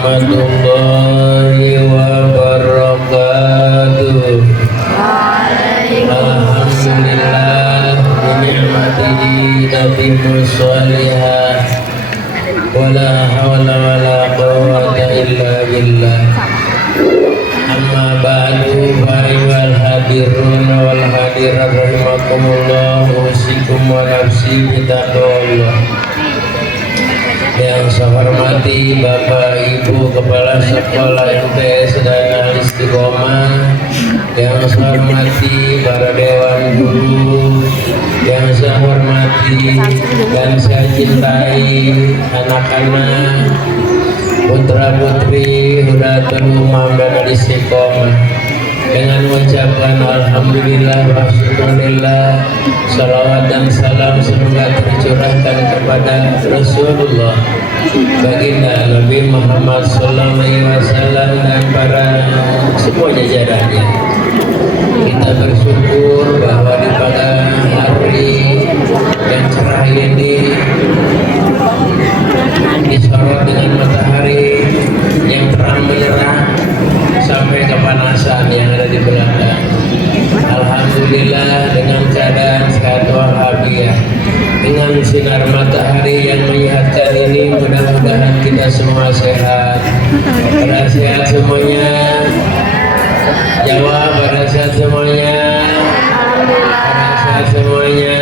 warahmatullahi wabarakatuh. Alhamdulillah ni'matihi nabimu sholihah wala hawla wala quwwata illa billah. Amma ba'du fa ayyuhal hadirun wal hadirat rahimakumullah, usikum wa nafsi bitaqwallah. Yang saya hormati Bapak Ibu Kepala Sekolah MTS dan Istiqomah, yang saya hormati para dewan guru, yang saya hormati dan saya cintai anak-anak, putra putri Hudatul Umam dan Istiqomah, dengan mengucapkan alhamdulillah wa syukurillah, salawat dan salam semoga tercurahkan kepada Rasulullah baginda Nabi Muhammad sallallahu alaihi wasallam dan para semua jajarannya. Kita bersyukur bahwa di pagi hari yang cerah ini disorot dengan matahari yang terang menyerang sampai kepanasan yang ada di belakang. Alhamdulillah dengan keadaan sehat walafiat, dengan sinar matahari yang menyehatkan ini, mudah-mudahan kita semua sehat. Pada sehat semuanya. Jawab, pada sehat semuanya. Pada sehat semuanya.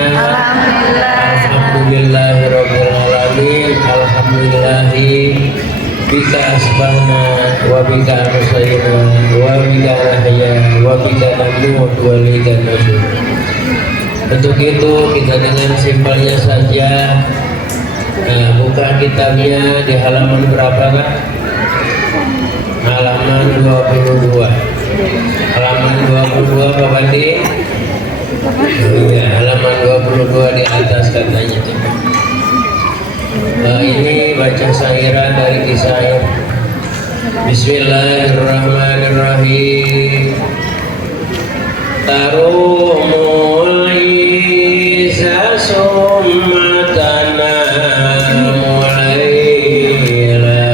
Alhamdulillahirabbil alamin. Alhamdulillahi bika asbahna wa bika amsayna wa bika nahya wa bika namut wa bika nusur. Untuk itu kita dengan simpelnya saja buka kitabnya di halaman berapa kan? Halaman 22. Halaman 22 Pak Bandi? Ya, halaman 22 di atas katanya. Ini baca sairan dari kisah. Bismillahirrahmanirrahim. Tarumul isa summatana mulaila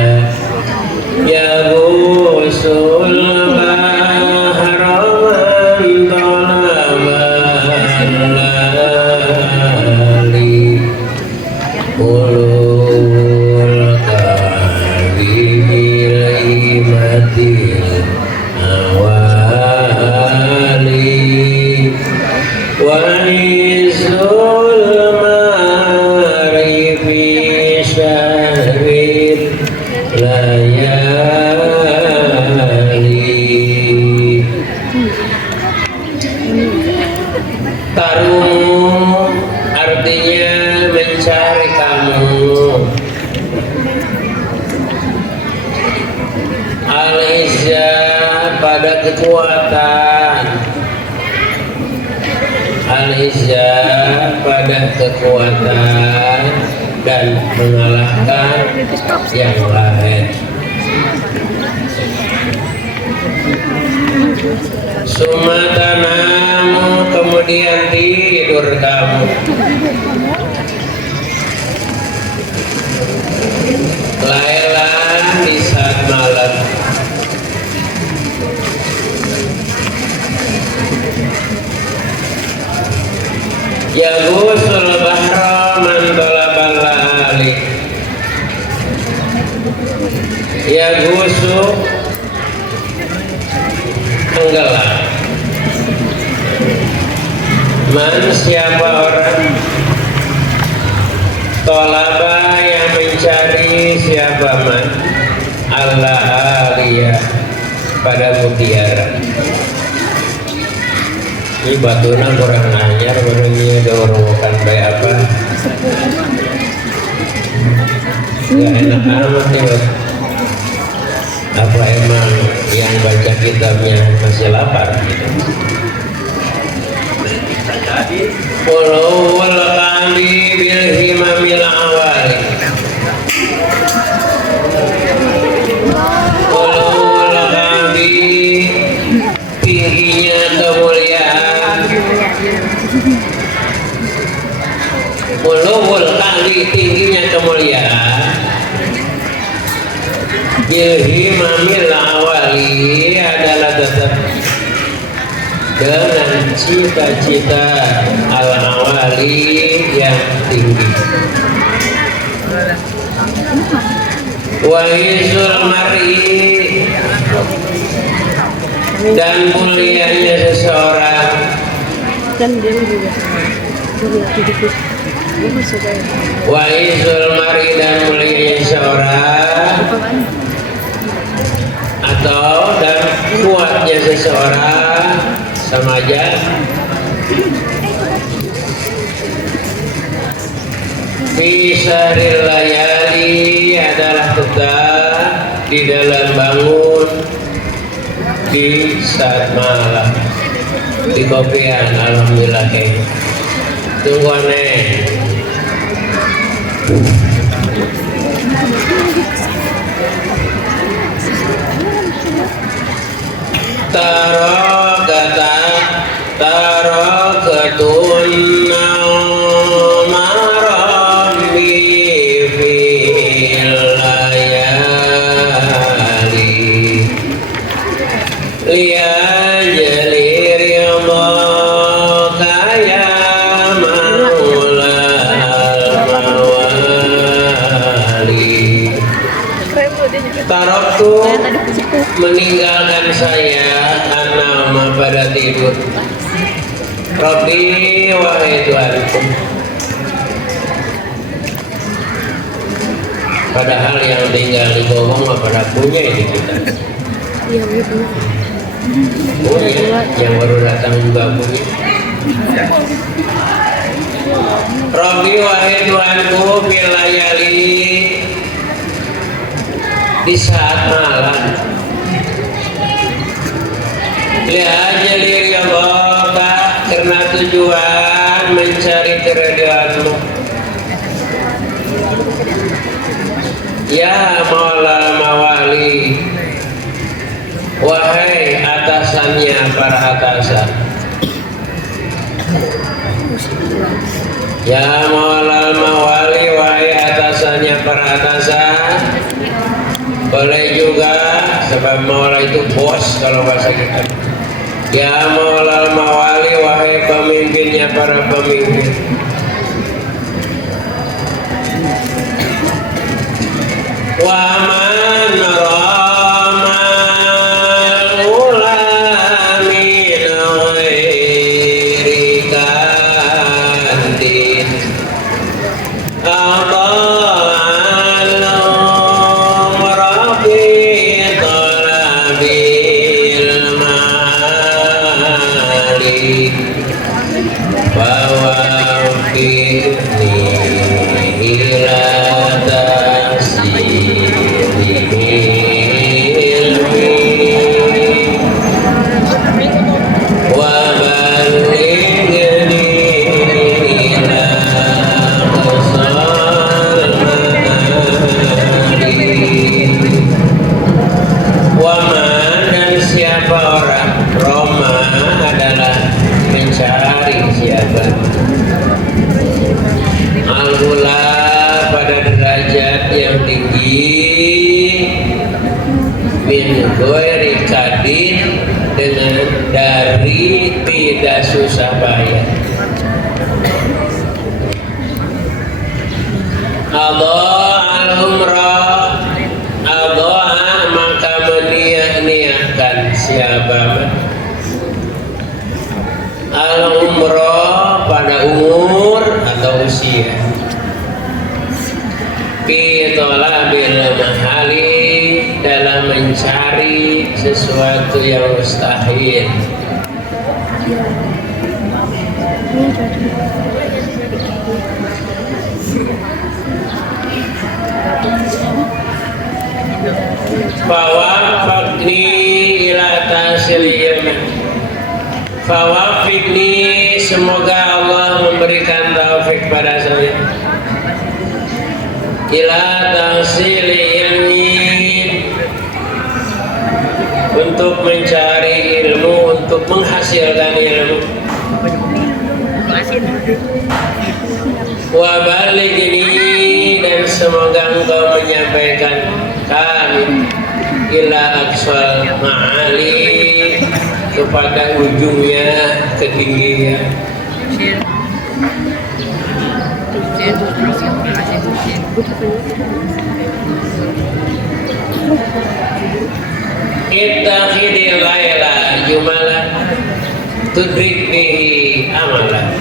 ya gusul bahraman talaman lali ulul kalimil imatil awali wa izul marifi syahril layali. Tarumu artinya mencari kamu. Al-izza pada kekuatan. Al-izza pada kekuatan dan mengalahkan yang lain. Sumatanamu kemudian tidur kamu. Lailan di saat malam. Ya gusul bahra man talabal lali. Ya gusul tenggelam. Man siapa orang? Tolaba yang mencari, siapa man? Allah aliyah pada mutiara. Ini batuna kurang anyar, barunya ada orang baik apa? Gak enak amat nih. Apa emang yang baca kitabnya masih lapar gitu? Walau kami bil himamil awali. Walau kami tingginya kemuliaan. Walau kami tingginya kemuliaan. Bilhimamil awali adalah tetap dengan cita-cita al-awali yang tinggi. Wahizul mar'i dan mulianya seseorang. Wahizul mar'i dan mulianya seseorang, atau dan kuatnya seseorang sama aja. Fisaril layali adalah tetap di dalam bangun di saat malam di kopian. Alhamdulillah kayak tunggu aneh. Tarakatun marami fil layali liajali ridhaka ya maula al-mawali. Taraktu meninggalkan saya nama pada tidur. Rabbi wahai Tuhanku. Padahal yang tinggal di Gowong pada punya ini kita. Iya punya. Punya, yang baru datang juga punya. Rabbi wahai Tuhanku bilayali di saat malam. Liajali ridhaka karena tujuan mencari keridhaanmu. Ya maulal mawali, wahai atasannya para atasan. Ya maulal mawali, wahai atasannya para atasan. Boleh juga sebab maula itu bos kalau bahasa kita. Ya maulal mawali, wahai pemimpinnya para pemimpin. Wa man ramal ulami ghairi kandin dengan dari tidak susah bayar. Allah al-umrah, Allah maka meniah-niahkan siapa al-umrah pada umur atau usia. Fi talabil mahali, dalam mencari sesuatu yang mustahil. Fawafaqni ila tasil ilmi. Fawafaqni, semoga Allah memberikan taufik pada saya. Ila tasil ilmi, untuk mencari ilmu, untuk menghasilkan ilmu. Wa balighni, dan semoga engkau menyampaikan kami ila aqsal ma'ali, kepada ujungnya ketinggian. Ittakhidil laila jumalan tudrik bihi amalan.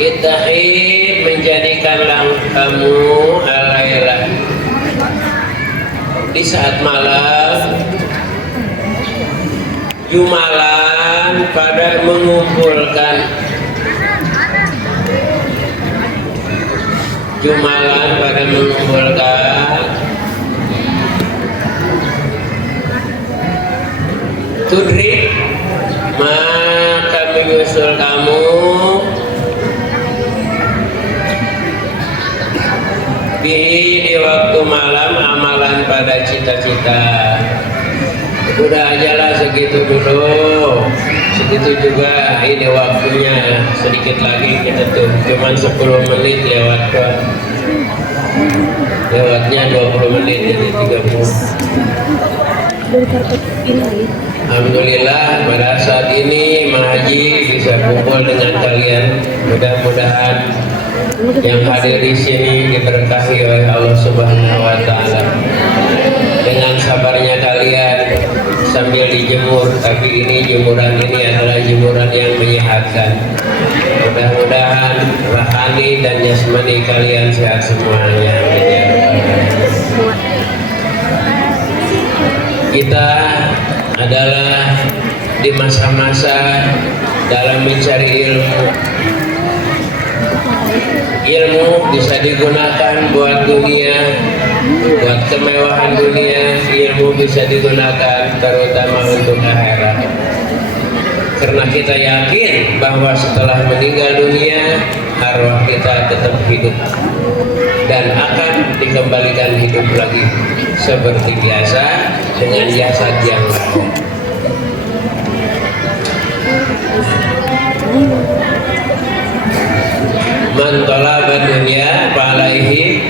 Ittakhid, menjadikanlah kamu al-laila, di saat malam, jumalan, pada mengumpulkan, jumalan pada mengumpulkan, tudrik, maka menyusul kamu di waktu malam amalan pada cita-cita. Udah aja lah segitu dulu, segitu juga ini waktunya, sedikit lagi kita tuh cuman 10 menit lewat tuh. Lewatnya 20 menit jadi 30. Dari kartu ini. Alhamdulillah pada saat ini Mahaji bisa kumpul dengan kalian. Mudah-mudahan yang hadir di sini diberkahi oleh Allah Subhanahu wa taala. Dengan sabarnya kalian sambil dijemur, tapi ini jemuran ini adalah jemuran yang menyehatkan. Mudah-mudahan rohani dan jasmani kalian sehat semuanya. Kita adalah di masa-masa dalam mencari ilmu. Ilmu bisa digunakan buat dunia, buat kemewahan dunia. Ilmu bisa digunakan terutama untuk akhirat. Karena kita yakin bahwa setelah meninggal dunia, arwah kita tetap hidup dan akan dikembalikan hidup lagi seperti biasa dengan jasad yang lain. Man talaba dunya falaihi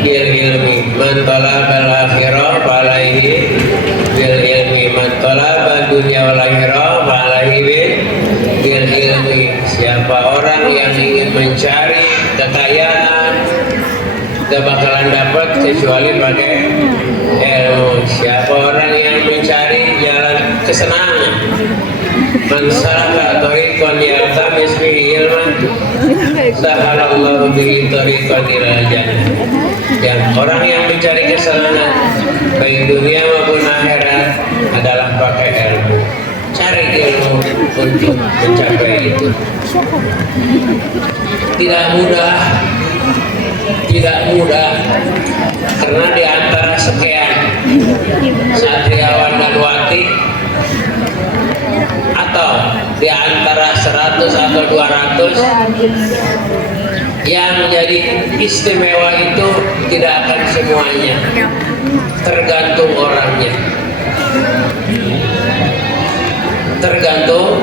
bil ilmi, man talaba al-akhirah falaihi bil ilmi, man talaba dunya wal akhirah falaihi bil ilmi. Siapa orang yang ingin mencari kekayaan, tidak bakalan dapat kecuali pakai ilmu. Siapa orang yang mencari jalan kesenangan, man salaka tariqan yaltamis fihi ilman sahalallahu bihi tariqan ilal jannah. Dan orang yang mencari kesenangan baik dunia maupun akhirat adalah pakai ilmu. Cari ilmu untuk mencapai itu. Tidak mudah, tidak mudah, karena di antara sekian satriawan dan wati, atau di antara 100 atau 200 yang jadi istimewa itu tidak akan semuanya, tergantung orangnya, tergantung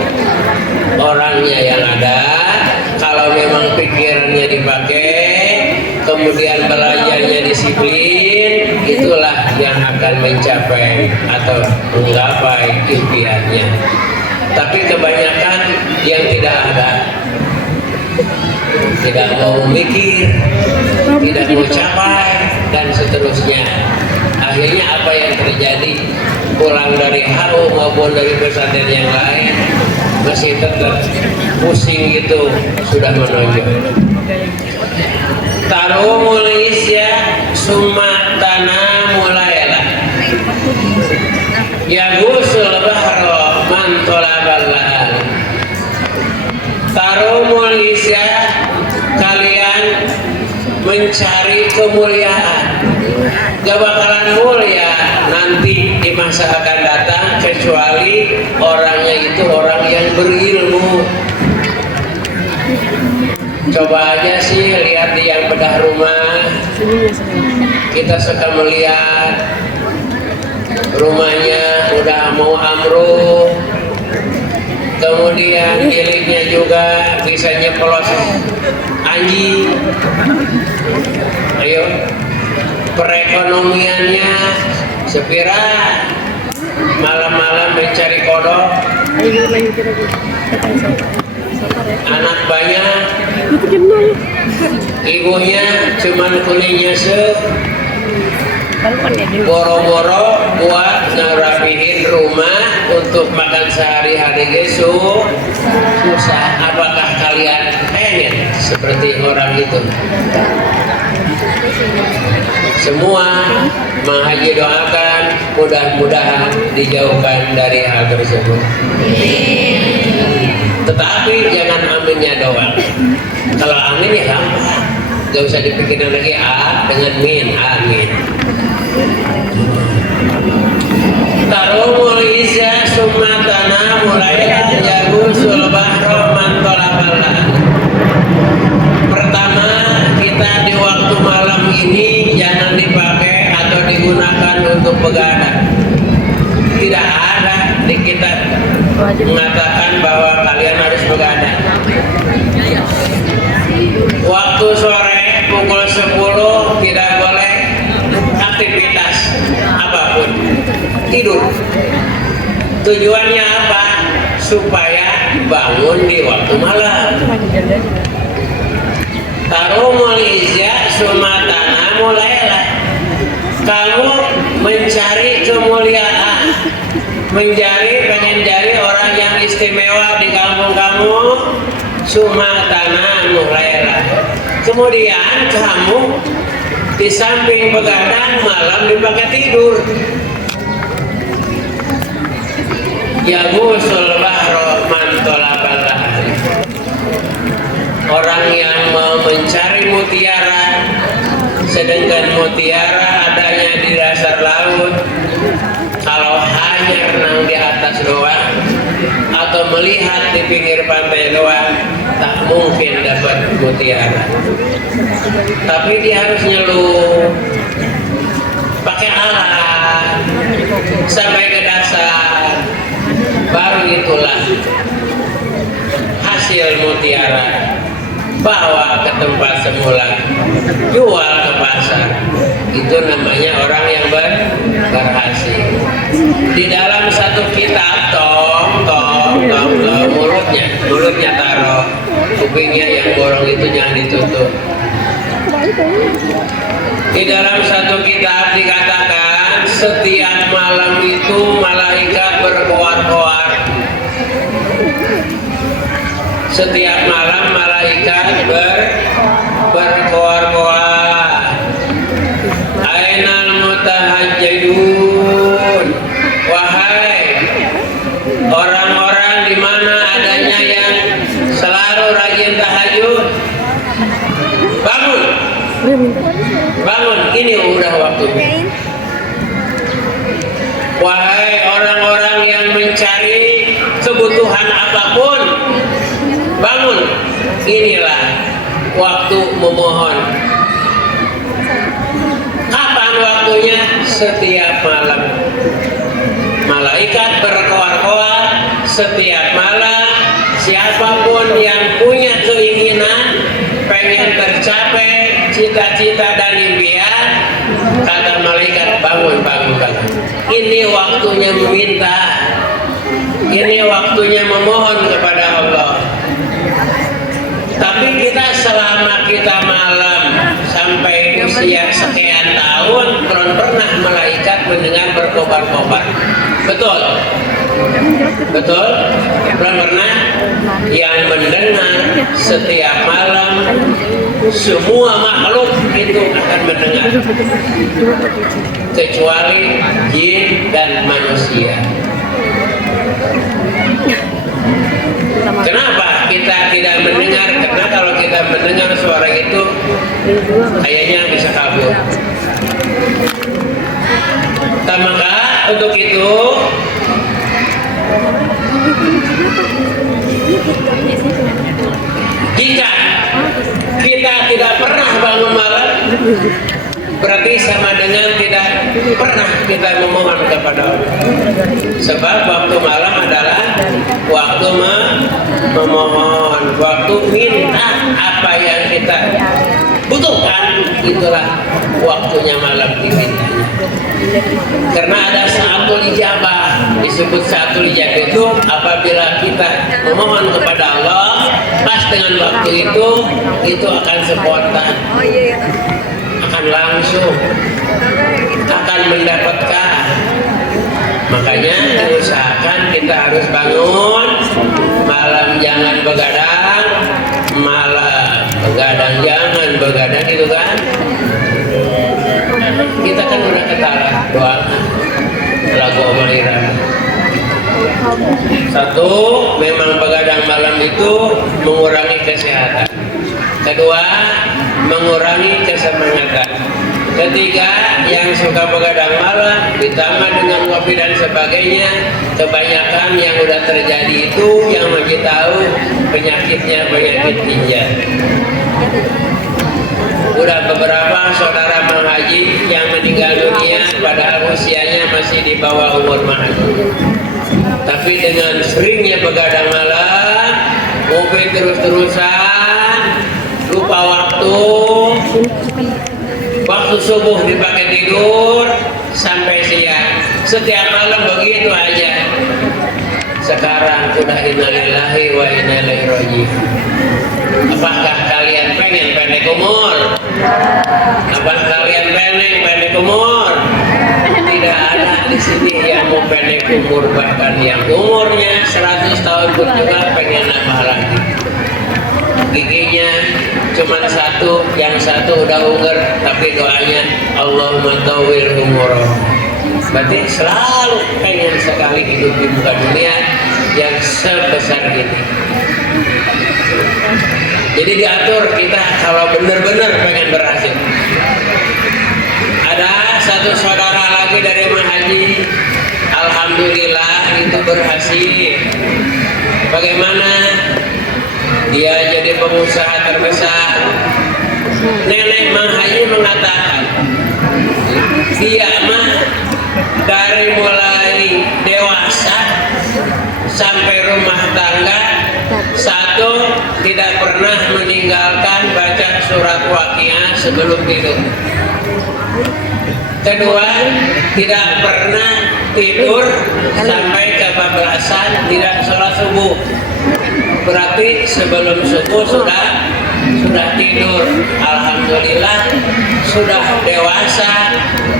orangnya yang ada. Kalau memang pikirannya dipakai, kemudian belajarnya disiplin, itulah yang akan mencapai atau menggapai impiannya. Tapi kebanyakan yang tidak ada, tidak mau mikir, tidak mau capai, dan seterusnya. Akhirnya apa yang terjadi? Pulang dari haru maupun dari pesantren yang lain masih tetap pusing gitu, sudah menonjol. Taruh mulisya summa tanah mulailah ya gusul bahro man tolabal lahal. Taruh mulisya, kalian mencari kemuliaan, gak bakalan mulia nanti di masa akan datang kecuali orangnya itu orang yang berilmu. Coba aja sih lihat di yang bedah rumah, kita suka melihat rumahnya udah mau amruh, kemudian biliknya juga bisa nyeplos anjing. Ayo, perekonomiannya sepira malam-malam mencari kodok, Ayo main kita lagi. Sabar ya. anak banyak, Itu kenal. ibunya cuman kuningnya Telepon ya dulu. boro-boro buat ngerapihin rumah untuk makan sehari-hari susah. Apakah kalian pengen seperti orang itu? Semua Mahaji doakan mudah-mudahan dijauhkan dari hal tersebut. Tetapi jangan aminnya doang. Kalau amin ya gampang, gak usah dipikirin lagi dengan min, amin. Tarumul isya sumatana mulailah jagusul bahro mantolapala. Pertama, kita di waktu malam ini jangan dipakai atau digunakan untuk begadang. Tidak ada di kitab mengatakan bahwa kalian harus begadang. Waktu sore pukul 10 tidak boleh aktivitas apapun, tidur. Tujuannya apa? Supaya bangun di waktu malam. Tarumul isya sumatana mulailah kamu mencari kemuliaan, pengen cari orang yang istimewa di kampung kamu. Sumatana mulailah. Kemudian kamu di samping begadang malam dipakai tidur. Ya musul bahro mantolabalah. Orang yang mau mencari mutiara, sedangkan mutiara adanya di dasar laut. Kalau hanya renang di atas doang atau melihat di pinggir pantai doang, tak mungkin dapat mutiara. Tapi dia harus nyelup, pakai alat sampai ke dasar, baru itulah hasil mutiara. Bawa ke tempat semula, jual ke pasar. Itu namanya orang yang berhasil. Di dalam satu kitab, mulutnya taruh, kupingnya yang bolong itu jangan ditutup. Di dalam satu kitab dikatakan setiap malam itu malaikat berkoar-koar. Setiap malam malaikat berkoar-koar. Ainal mutahajjidun. Wahai orang-orang di mana adanya yang selalu rajin tahajud, bangun. Bangun, ini udah waktunya. Wahai orang-orang yang mencari kebutuhan apapun, bangun, inilah waktu memohon. Kapan waktunya? Setiap malam. Malaikat berkoar-koar setiap malam. Siapapun yang punya keinginan pengen tercapai cita-cita dan impian, kata malaikat, bangun. Ini waktunya meminta. Ini waktunya memohon kepada Allah. Tapi kita selama kita malam sampai usia sekian tahun belum pernah malaikat mendengar berkobar-kobar. Betul? Betul? Belum pernah? Yang mendengar setiap malam semua makhluk itu akan mendengar, kecuali jin dan manusia. Kenapa kita tidak mendengar? Karena kalau kita mendengar suara itu kayaknya bisa kabur. Maka untuk itu jika kita tidak pernah bangun malam, berarti sama dengan tidak pernah kita memohon kepada Allah. Sebab waktu malam adalah waktu memohon, waktu minta apa yang kita butuhkan, itulah waktunya malam dimintanya. Karena ada saatul ijabah. Disebut saatul ijabah itu apabila kita memohon kepada Allah pas dengan waktu itu akan spontan, Oh iya, iya. akan langsung, akan mendapatkan. Makanya usahakan kita harus bangun malam, jangan begadang, malam begadang jangan begadang, gitu kan. Kita kan udah ketara doa lagu Omar Irama. Satu, memang begadang malam itu mengurangi kesehatan. Kedua, mengurangi kesemangatan. Ketiga, yang suka begadang malam ditambah dengan kopi dan sebagainya, kebanyakan yang udah terjadi itu yang masih tahu penyakitnya penyakit ginjal. Udah beberapa saudara menghaji yang meninggal dunia padahal usianya masih di bawah umur menghaji. Tapi dengan seringnya begadang malam, kopi terus-terusan, lupa waktu subuh dipakai tidur sampai siang, setiap malam begitu aja. Sekarang udah innalillahi wa inna ilaihi raji'un. Apakah kalian pengen pendek umur? Apakah kalian pendek umur? Tidak ada di sini yang mau pendek umur, bahkan yang umurnya 100 tahun pun juga pengen nambah lagi. Giginya cuma satu, yang satu udah unger, tapi doanya Allahumma tawil umur. Berarti selalu pengen sekali hidup di muka dunia yang sebesar ini. Jadi diatur kita kalau benar-benar pengen berhasil. Ada satu saudara lagi dari Mahaji, alhamdulillah itu berhasil. Bagaimana? Dia jadi pengusaha terbesar. Nenek Mahaji mengatakan, dia mah dari mulai dewasa sampai rumah tangga, satu, tidak pernah meninggalkan baca surat Waqiah sebelum tidur. Kedua, tidak pernah tidur sampai kebablasan, tidak sholat subuh. Berarti sebelum subuh sudah tidur. Alhamdulillah sudah dewasa,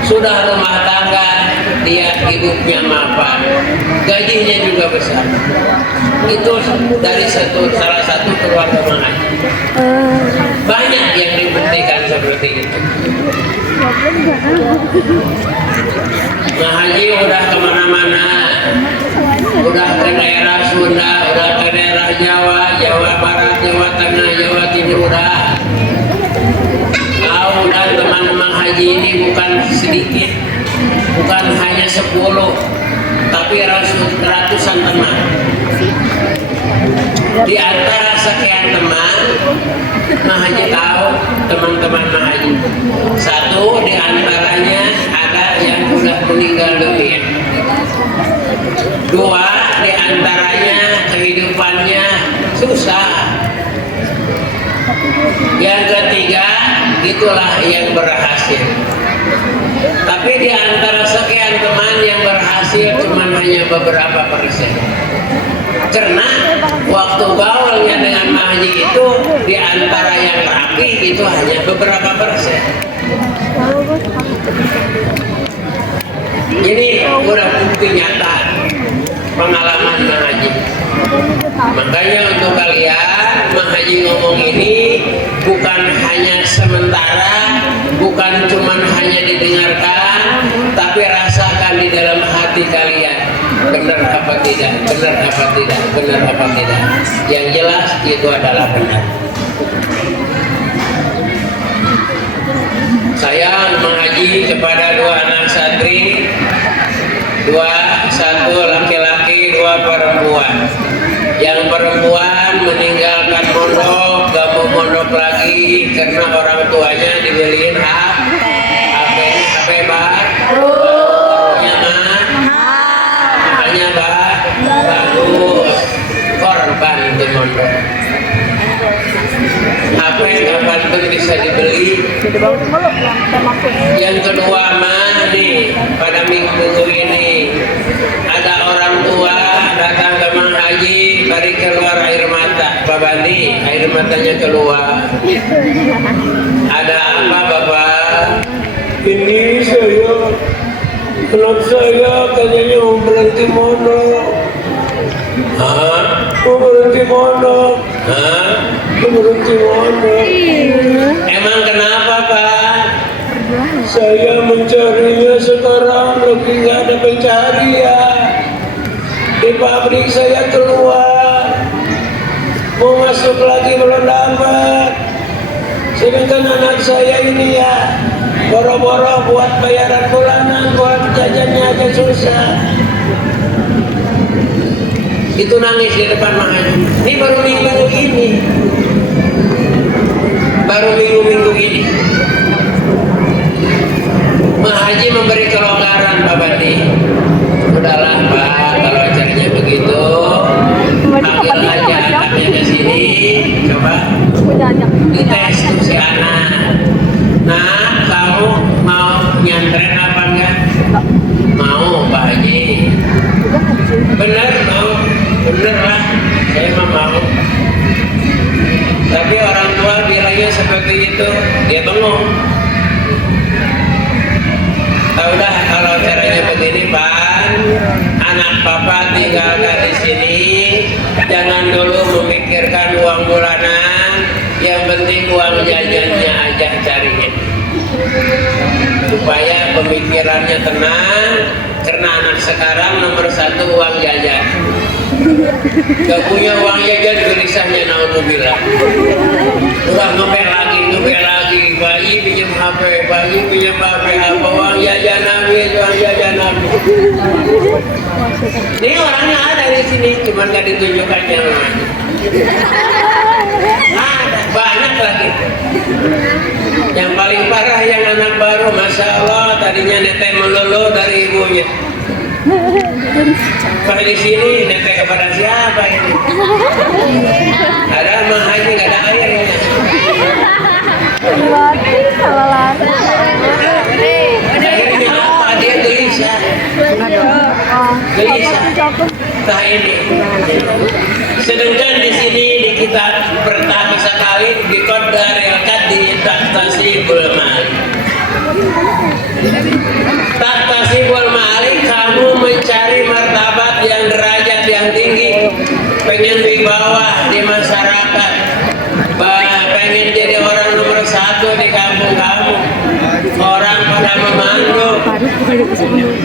sudah rumah tangga, dia hidupnya mapan, gajinya juga besar. Itu dari salah satu keluarga Mahaji. Banyak yang dibuktikan seperti itu. Mahaji udah kemana-mana, udah ke daerah Sunda, udah ke daerah Jawa, Jawa Barat, Jawa Tengah, Jawa Timur, udah. Tahu dan teman-teman haji ini bukan sedikit, bukan hanya 10, tapi ratusan teman. Di antara sekian teman, Mahaji tahu teman-teman Mahaji. Satu di antaranya ada yang sudah meninggal dunia. Dua di antaranya kehidupannya susah. Yang ketiga, itulah yang berhasil. Tapi di antara sekian teman yang berhasil cuma hanya beberapa persen. Karena waktu gaulnya dengan Mahaji itu di antara yang rapi itu hanya beberapa persen. Ini udah bukti nyata pengalaman Mahaji. Makanya untuk kalian, Mahaji ngomong ini bukan hanya sementara, bukan cuma hanya didengarkan, tapi rasakan di dalam hati kalian. Benar apa tidak, benar apa tidak, benar apa tidak. Yang jelas itu adalah benar. Saya mengaji kepada dua anak santri, satu laki-laki, dua perempuan. Yang perempuan meninggalkan mondok, gak mau mondok lagi karena orang tuanya dibeliin HP bagus, korban di mondok. HP kapanpun bisa dibeli. Yang kedua mah nih air matanya keluar. Ada apa Bapak? Ini saya, anak saya katanya mau berhenti mondok. Hah? Mau berhenti mondok? Hah? Mau berhenti mondok? Emang kenapa Pak? Saya mencarinya sekarang lagi nggak ada pencarian. Di pabrik saya keluar, mau masuk lagi belum dapat. Sedangkan anak saya ini ya boro-boro buat bayaran bulanan, buat jajannya aja susah. Itu nangis di depan Mang Haji. Ini baru minggu ini, baru minggu ini. Mang Haji memberi kelonggaran Pak Bandi. Udahlah Pak, kalau caranya begitu, panggil aja anaknya ke sini, coba dites tuh si anak. Nah, kamu mau nyantren apa enggak? Mau Pak Haji. Bener mau, bener lah, saya mah mau. Tapi orang tua bilangnya seperti itu, dia bengong. Udah kalau caranya begini Pak, anak Papa tinggalkan di sini, jangan dulu memikirkan uang bulanan, yang penting uang jajannya aja cariin, supaya pemikirannya tenang, karena anak sekarang nomor satu uang jajan. Gak punya uang jajan gelisahnya naudzubillah. Udah ngepel lagi, bayi pinjam HP, apa uang jajan habis, uang jajan habis. Ini orangnya ada di sini, cuman gak ditunjukkan yang lain. Ada banyak lagi. Yang paling parah yang anak baru, masya Allah, tadinya netek melulu dari ibunya. Pas di sini netek kepada siapa ini? Ada Mang Haji nggak ada airnya. Akhirnya apa? Dia gelisah. Tah ini. Sedangkan di sini di kitab pertama sekali di qadar di tasibul malik. Tasibul malik, kamu mencari martabat yang derajat yang tinggi, pengen di bawah di masyarakat, pengen jadi orang nomor satu di kampung kamu, orang pada memandu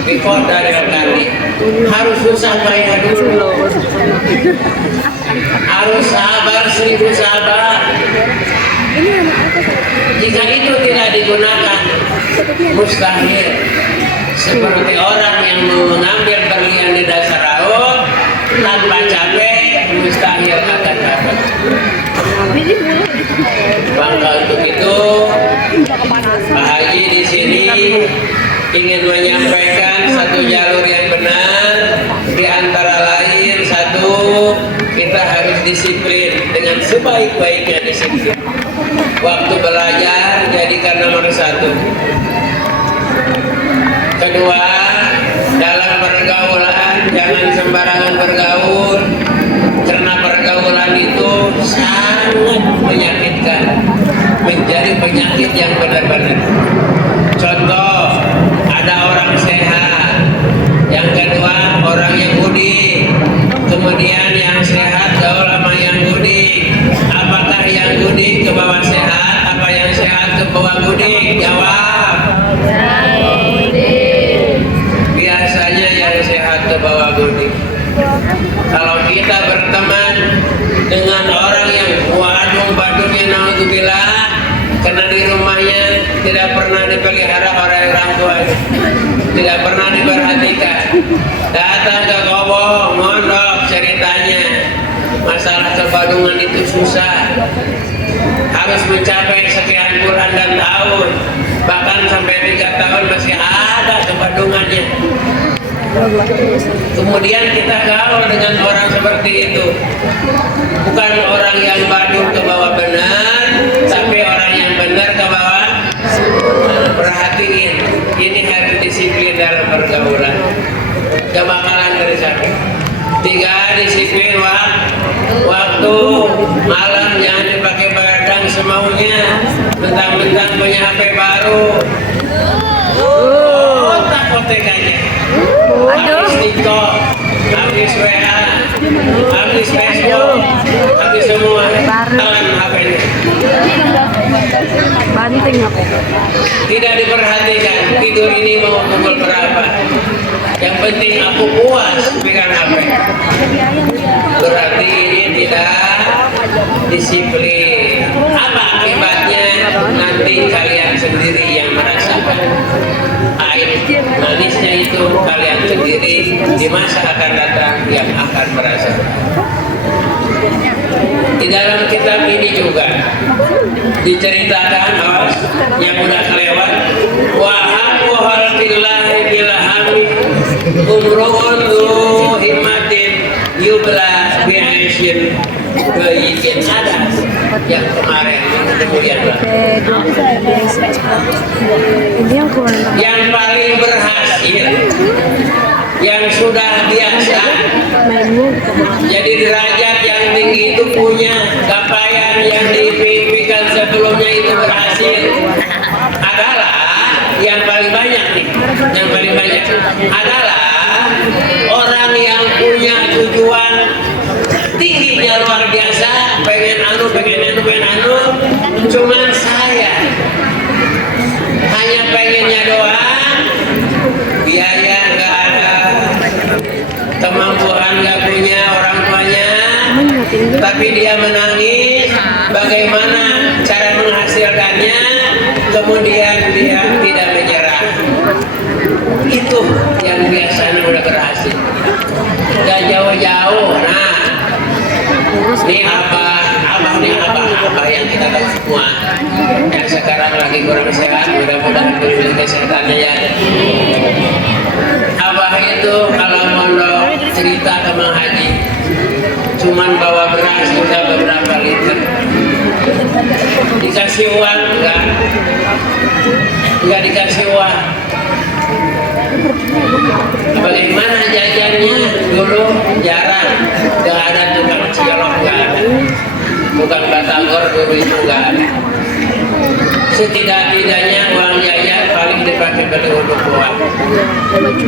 di kota kali, harus susah payah dulu, harus sabar 1000 sabar. Jika itu tidak digunakan, mustahil. Seperti orang yang mau mengambil berlian di dasar laut tanpa capek, mustahil akan dapat. Maka untuk itu, Pak Haji di sini ingin menyampaikan satu jalur yang benar, di antara lain satu, kita harus disiplin dengan sebaik-baiknya disiplin. Waktu belajar jadikan nomor satu. Kedua, dalam pergaulan jangan sembarangan bergaul, karena pergaulan itu sangat menyakitkan, menjadi penyakit yang benar-benar. Contoh, ada orang sehat, yang kedua orang Yahudi, kemudian yang sehat gaul sama yang Yahudi. Apakah yang Yahudi ke bawah sehat? Apa yang sehat ke bawah Yahudi? Jawab. Biasanya yang sehat ke bawah Yahudi. Kalau kita berteman dengan orang yang badung-badungnya naudzubillah, karena di rumahnya tidak pernah dipelihara oleh orang tua, tidak pernah diperhatikan, datang ke kobong, mondok ceritanya, masalah kebadungan itu susah, harus mencapai sekian bulan dan tahun, bahkan sampai 3 tahun masih ada kebadungannya. Kemudian kita gaul dengan orang seperti itu, bukan orang yang badung ke bawah benar, tapi orang yang benar ke bawah. Perhatiin, ini harus disiplin dalam pergaulan, gak bakalan terjadi. 3, disiplin waktu. Malam jangan dipakai begadang semaunya, mentang-mentang punya HP baru. Otak-otakannya habis TikTok, habis WA, habis Facebook, habis semua tangan HP-nya. Banting apa? Tidak diperhatikan tidur ini mau pukul berapa. Yang penting aku puas pegang HP. Berarti ini tidak disiplin. Apa akibatnya? Nanti kalian sendiri yang merasakan. Air manisnya itu kalian sendiri di masa akan datang yang akan merasakan. Di dalam kitab ini juga diceritakan yang udah kelewat, wa haqqu halqillahi bilahami umru'un du himmatin yubla bi'aisyin bayikin. Ada yang kemarin kemudian yang paling berhasil, yang sudah biasa jadi derajat yang tinggi itu punya capaian yang diimpikan sebelumnya itu berhasil adalah yang paling banyak nih, yang paling banyak adalah orang yang punya tujuan tingginya luar biasa, pengen anu, cuman saya hanya pengennya doang, biaya nggak ada, kemampuan nggak punya orang tuanya, tapi dia menangis bagaimana cara menghasilkannya, kemudian dia tidak menyerah. Itu yang biasanya udah berhasil. Gak jauh-jauh. Nah, ini apa yang kita tahu semua, yang sekarang lagi kurang sehat, mudah-mudahan diberi kesehatannya ya. Abah itu kalau mondok cerita ke Mang Haji, cuman bawa beras udah beberapa liter, dikasih uang enggak dikasih uang. Bagaimana jajannya dulu jarang, nggak ada tukang cilok, nggak ada tukang batagor dulu itu nggak ada. Setidak-tidaknya uang jajan paling dipakai beli untuk uang,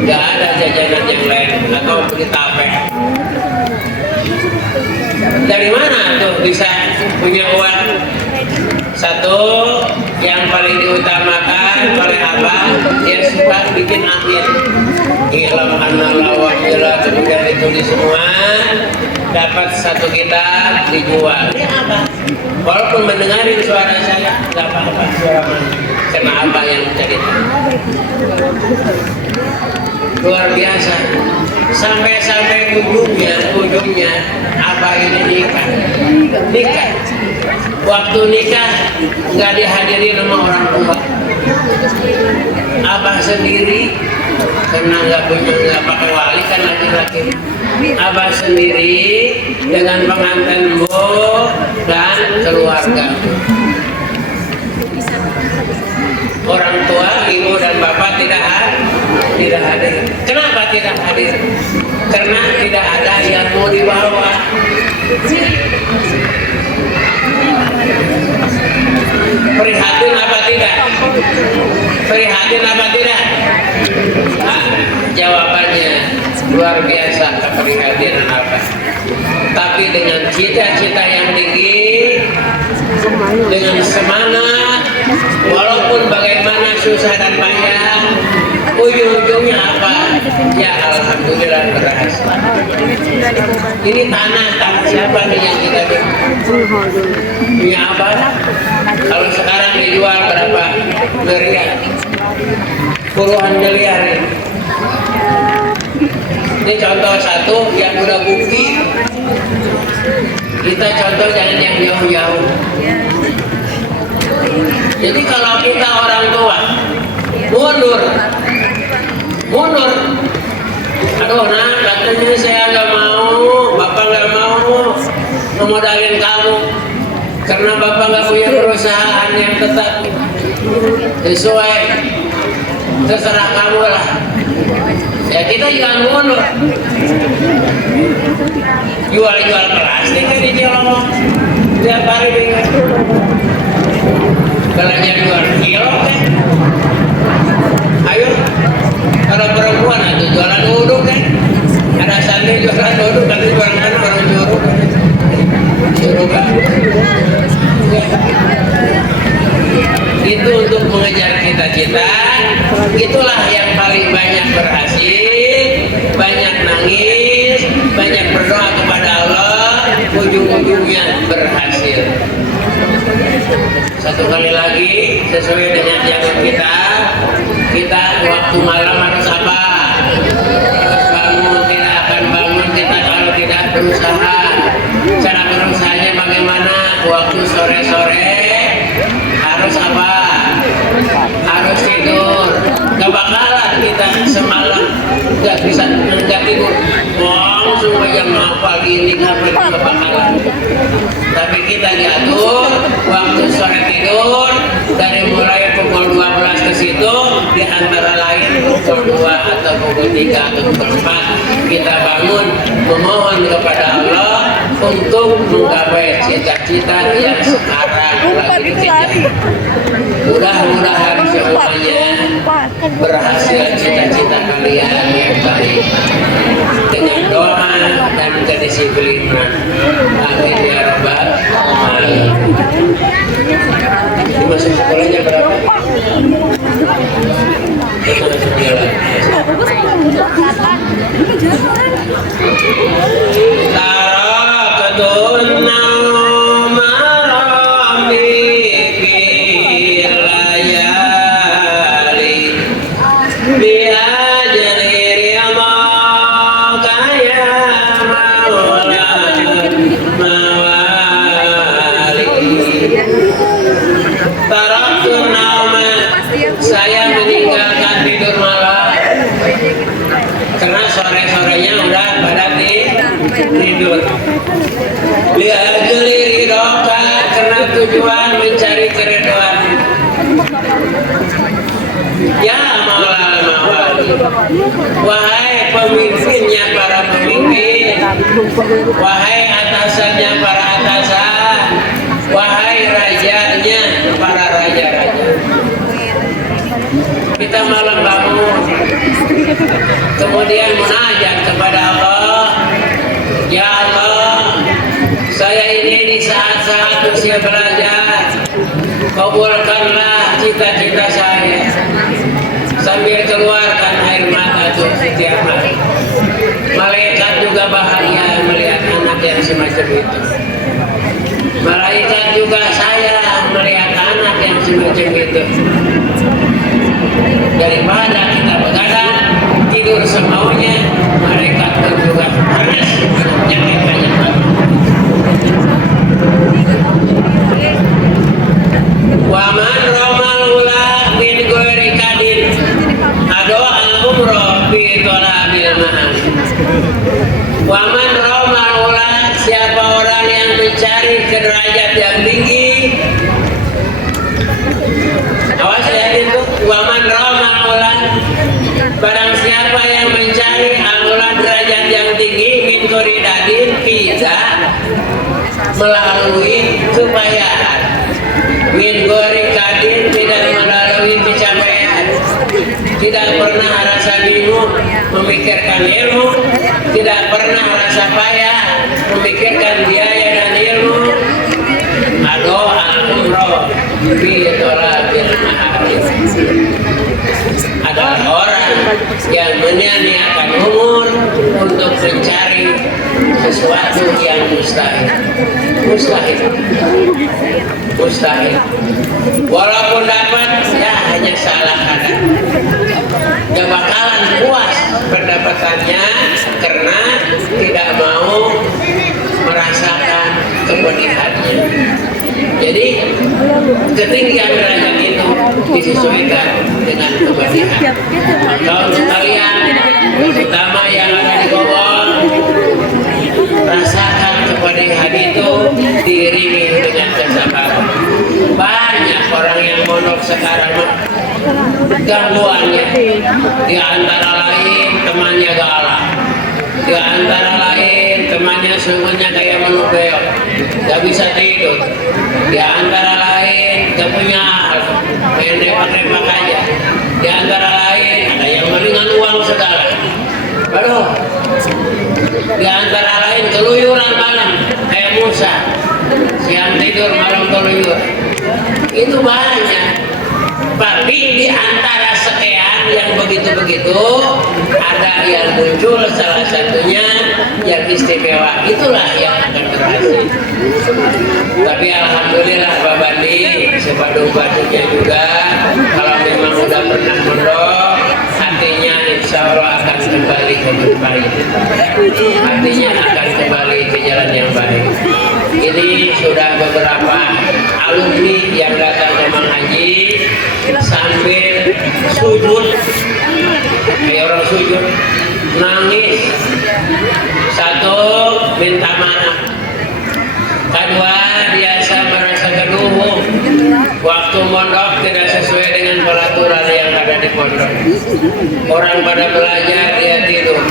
nggak ada jajanan yang lain atau beli tape. Dari mana tuh bisa punya uang? Satu yang paling diutamakan oleh Abah, dia suka bikin akhir ilam analawah ila, kemudian ditulis semua, dapat satu kitab dijual. Ini Abah, walaupun mendengarin suara saya nggak apa-apa, suara mana, karena Abah yang cerita luar biasa. Sampai ujungnya Abah ini nikah. Waktu nikah nggak dihadiri sama orang tua, Abah sendiri, karena nggak pakai wali kan laki-laki. Abah sendiri dengan pengantin bu dan keluarga. Orang tua, ibu dan bapak tidak hadir. Kenapa tidak hadir? Karena tidak ada yang mau dibawa. Prihatin apa tidak? Prihatin apa tidak? Nah, jawabannya luar biasa keprihatinan apa? Tapi dengan cita-cita yang tinggi, dengan semangat, walaupun bagaimana susah dan payah, ujung-ujungnya apa? Ya alhamdulillah berhasil. Ini tanah siapa nih yang kita punya apa? Kalau sekarang dijual berapa miliar? Puluhan miliar. Ini contoh satu yang udah bukti. Kita contoh jangan yang jauh-jauh. Jadi kalau kita orang tua mundur, aduh nah katanya saya nggak mau, bapak nggak mau memodalin kamu karena bapak nggak punya perusahaan yang tetap sesuai, terserah kamu lah. Ya kita jangan mundur. jual-jual plastik kan di Cilongok tiap hari dengan belanja jual kilo kan. Ayo para perempuan itu jualan uduk kan, ada santri jualan uduk tapi jualan kan orang juruk kan itu untuk mengejar cita-cita. Itulah yang paling banyak berhasil, banyak nangis, banyak berdoa kepada Allah, ujung-ujungnya berhasil. Satu kali lagi sesuai dengan jangan kita waktu malam harus apa? Harus bangun, tidak akan bangun kita kalau tidak berusaha. Cara berusahanya bagaimana? Waktu sore-sore harus apa? Harus tidur. Gak bakalan kita semalam gak bisa nggak tidur. Wow, semua yang apa ini kapan kebakaran. Tapi kita diatur waktu sore tidur dari mulai pukul 12 ke situ, di antara lain pukul 2 atau pukul 3 atau pukul 4 kita bangun memohon kepada Allah untuk menggapai cita-cita yang sekarang lagi dikejar. Mudah-mudahan semuanya berhasil cita-cita kalian yang baik dengan doa dan kedisiplinan. Amin ya rabbal alamin. Masuk sekolahnya berapa? Tarakatun saya meninggalkan tidur malam karena sore-sorenya udah pada tidur. Lihat diri doka karena tujuan mencari keridhaan. Ya Maulana, wahai pemimpinnya para pemimpin, wahai atasannya para atasan, wahai rajanya para raja-raja. Kita malam bangun, kemudian munajat kepada Allah. Ya Allah, saya ini di saat-saat usia belajar, kabulkanlah cita-cita saya. Sambil keluarkan air mata tuh setiap hari. Malaikat juga bahagia melihat anak yang semacam itu. Malaikat juga sayang melihat anak yang semacam itu. Daripada kita begadang tidur semaunya, malaikat pun juga panas jangan banyak banget. Waman romal ula bin ghairi kadin ado al umroh bi tolabil mahal. Waman romal ula, siapa orang yang mencari derajat yang tinggi. Awas ya itu. Waman romal ula, barang siapa yang mencari anulah derajat yang tinggi min koridadin, tidak melalui keupayaan, min ghairi kadin, tidak melalui pencapaian, tidak pernah rasa bingung memikirkan ilmu, tidak pernah rasa payah memikirkan biaya dan ilmu. Ado al-umroh bi tolabil ma'arif, adalah orang yang menyia-nyiakan umur untuk mencari sesuatu yang mustahil. Walaupun dapat, ya hanya salah kadang. Gak bakalan puas pendapatannya karena tidak mau merasakan kepedihannya. Jadi ketinggian derajat itu disesuaikan dengan kepedihan. Kalau kalian, terutama yang ada di Bogor, rasakan kepedihan itu diiringi dengan kesabaran. Banyak orang yang mondok sekarang gangguannya, di antara lain temannya galak, di antara lain temannya semuanya kayak menubel, gak bisa tidur. Di antara lain gak punya hal, main repak-repak aja. Di antara lain ada yang meringan uang segala. Aduh, di antara lain keluyuran malam kayak Musa, siang tidur malam keluyuran. Itu banyak. Tapi di antara sekian yang begitu-begitu ada yang muncul salah satunya yang istimewa, itulah yang akan berhasil. Tapi alhamdulillah Pak Bandi, sebadung-badungnya juga kalau memang udah pernah mondok, hatinya insya Allah akan kembali ke baik. Hatinya akan kembali ke jalan yang baik. Ini sudah beberapa alumni yang datang ke Mang Haji sambil sujud, kayak orang sujud, nangis. Satu, minta maaf. Kedua, biasa merasa keduhung. Waktu mondok tidak sesuai dengan peraturan yang ada di pondok. Orang pada belajar, dia tidur.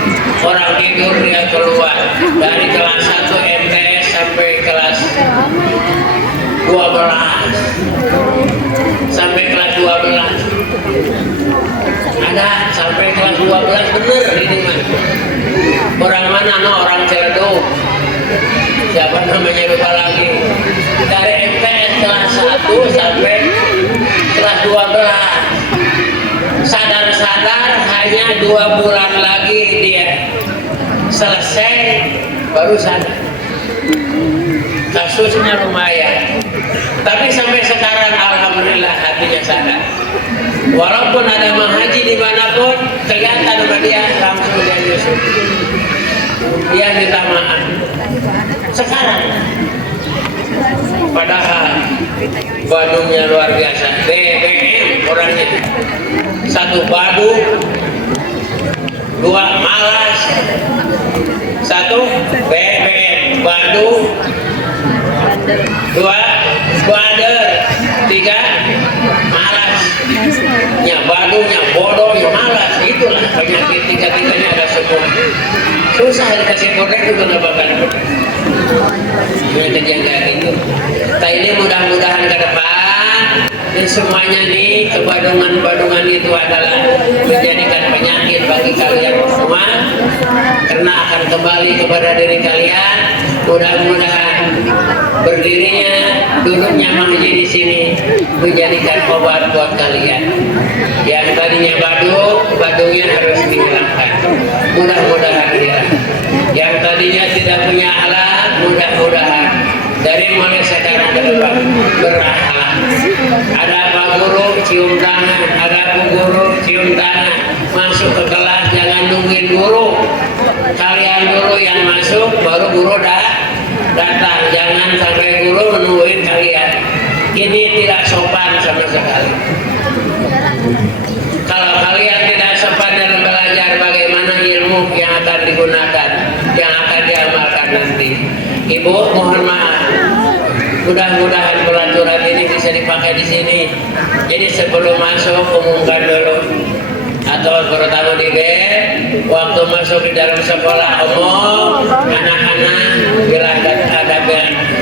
Orang tidur, dia keluar. Dari kelas 1 MTS sampai kelas 12. Sampai kelas 12. Ada sampai kelas 12, bener ini mah. Orang mana? No, orang Ciledug. Siapa namanya lupa lagi. Dari MTS kelas 1 sampai kelas 12. Sadar-sadar hanya 2 bulan lagi dia selesai, baru sadar. Kasusnya lumayan. Tapi sampai sekarang alhamdulillah hatinya sadar. Walaupun ada Mang Haji dimanapun, kelihatan sama dia langsung dia nyusul. Dia minta maaf. Sekarang, padahal Badungnya luar biasa. BBM orangnya. 1 Badung, 2 malas, 1 BBM Badung, 2 bader, 3 malas. Ya Badungnya bodoh, ya malas. Itulah penyakit tiga-tiganya ada semua. Susah dikasih korek juga nggak bakal. Penyakit yang kayak gitu. Nah ini mudah-mudahan ke depan dan semuanya nih kebadungan-badungan itu adalah menjadikan penyakit bagi kalian semua, karena akan kembali kepada diri kalian. Mudah-mudahan berdirinya, duduknya Mang Haji di sini menjadikan obat buat kalian. Yang tadinya badungnya harus dihilangkan. Mudah-mudahan dia. Yang tadinya tidak punya alat, mudah-mudahan dari mulai sekarang ke depan berakhlak. Ada Pak Guru cium tangan, ada Bu Guru cium tangan. Masuk ke kelas jangan nungguin guru. Kalian dulu yang masuk, baru guru datang. Jangan sampai guru menungguin kalian. Ini tidak sopan sama sekali. Kalau kalian tidak sopan dalam belajar, bagaimana ilmu yang akan digunakan, yang akan diamalkan nanti? Ibu mohon maaf. Mudah-mudahan pelaturan ini bisa dipakai di sini. Jadi sebelum masuk umumkan dulu. Atau terutama di waktu masuk di dalam sekolah umum, anak-anak bila ada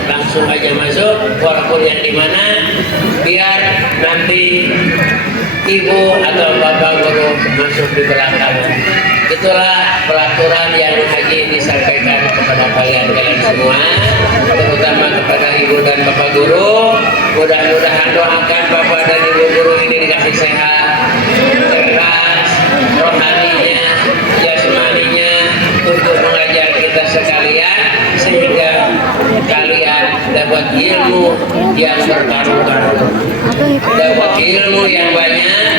langsung aja masuk, walaupun yang di mana, biar nanti ibu atau bapak guru masuk di belakang. Itulah pelaturan yang Haji disampaikan kepada kalian semua, terutama kepada ibu dan bapak guru. Mudah-mudahan doakan bapak dan ibu guru ini dikasih sehat, cerdas, rohaninya, jasmaninya, untuk mengajar kita sekalian, sehingga kalian dapat ilmu yang berkaru-karu, dapat ilmu yang banyak,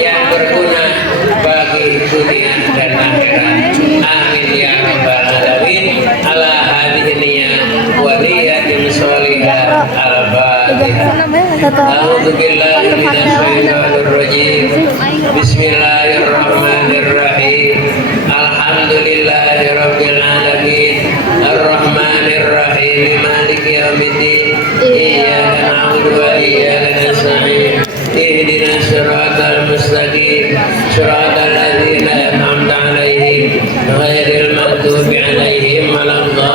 yang berguna bagi dunia dan akhirat. Amin ya rabbal alamin. Ala hadhihi niyyah wa niyatin sholihah. Al-Fatihah. A'udzu billahi minasyaitonir rajim. Bismillahirrahmanirrahim. Alhamdulillahi rabbil alamin. Ar-Rahmanir Rahim. Maliki yaumiddin. Iyyaka na'budu wa iyyaka nasta'in. Ihdinas siratal mustaqim. Siratal ladzina an'amta 'alaihim ghairil maghdubi 'alaihim waladdallin.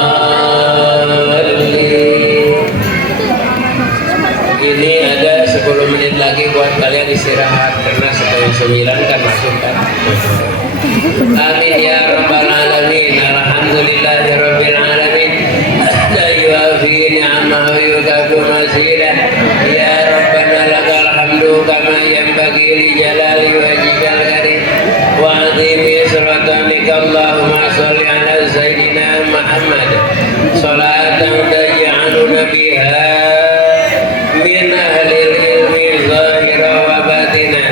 9 kan masuk kan. Amin ya rabbal alamin. Alhamdulillahirabbil alamin. La yuafi ni'amahu yukafu masira. Ya rabbana lakal hamdu kama yanbaghi li jalali wajhikal karim wa 'azimi sultanika. Allahumma shalli ala sayyidina Muhammad salatan taj'aluna biha min ahlil ilmi zahira wa batina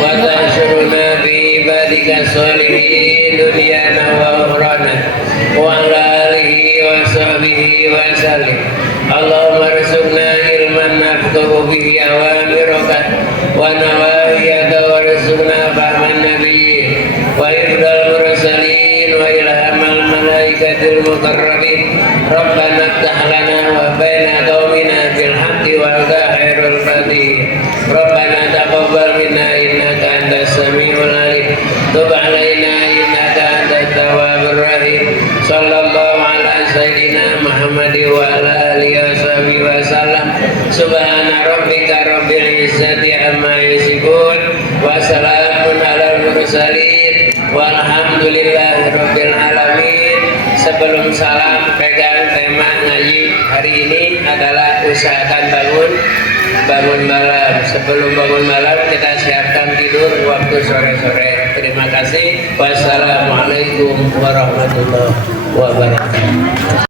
wa tahsyuruna bi ibadika sholihin dunyana wa ukhrana wa ala alihi wa sahbihi wa sallim. Allahumma rizqna ilman nafqahu bihi awamiraka wa nawahiyaka wa rizqna fahman nabiyyin wa ifdal mursalin wa ilhamal malaikatil muqarrabin. Rabbana iftah lana wa baina qaumina bil haqqi wa anta khairul fatihin. Rabbana taqabbal minna innaka antas samiul alim. Tub alaina innaka antat tawwabur rahim. Sallallahu ala sayyidina Muhammad wa ala alihi washabihi wasallam. Subhana rabbika rabbil izzati amma yasifun wa salamun alal mursalin walhamdulillahi rabbil alamin. Sebelum salam, pegang tema ngaji hari ini adalah usahakan bangun malam. Sebelum bangun malam kita siapkan tidur waktu sore-sore. Terima kasih. Wassalamualaikum warahmatullahi wabarakatuh.